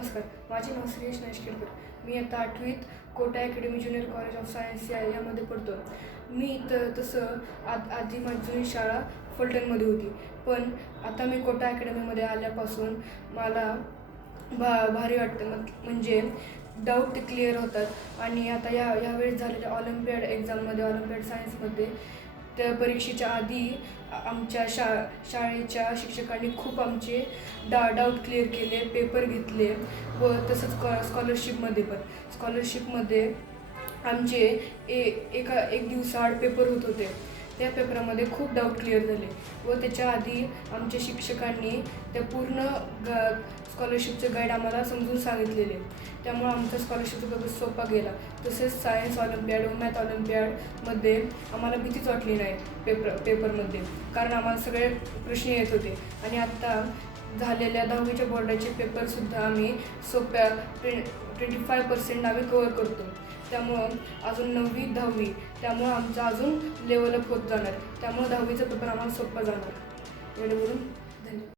नमस्कार माझे नाव सुरेश नाईश केळकर मी आता आठवीत Kota academy junior college of science या यामध्ये पडतो मी तर तसं आद आधी माझी जुनी शाळा फलटणमध्ये होती. पण आता मी कोटा अकॅडमीमध्ये आल्यापासून मला भा भारी वाटतं. म्हणजे डाऊट क्लिअर होतात. आणि आता या यावेळेस झालेल्या ऑलिम्पियाड एक्झाममध्ये ऑलिम्पियाड सायन्समध्ये त्या परीक्षेच्या आधी आमच्या शा शाळेच्या शिक्षकांनी खूप आमचे डा डाऊट क्लिअर केले पेपर घेतले व तसंच स्कॉ स्कॉलरशिपमध्ये पण. स्कॉलरशिपमध्ये आमचे ए एका एक दिवसाआड पेपर होत होते. त्या पेपरामध्ये खूप डाऊट क्लिअर झाले व त्याच्या आधी आमच्या शिक्षकांनी त्या पूर्ण ग स्कॉलरशिपचे गाईड आम्हाला समजून सांगितलेले. त्यामुळे आमचा स्कॉलरशिपचा पेपर सोपा गेला. तसेच सायन्स ऑलिम्पियाड व मॅथ ऑलिम्पियाडमध्ये आम्हाला भीतीच वाटली नाही पेपर पेपरमध्ये कारण आम्हाला सगळे प्रश्न येत होते. आणि आत्ता झालेल्या दहावीच्या बोर्डाचे पेपरसुद्धा आम्ही सोप्या ट्वे ट्वेंटी फाय पर्सेंट आम्ही कवर करतो. त्यामुळं अजून नववी दहावी त्यामुळं आमचं अजून लेवलअप होत जाणार. त्यामुळं दहावीचा पेपर आम्हाला सोपा जाणार. एवढे बोलून धन्यवाद.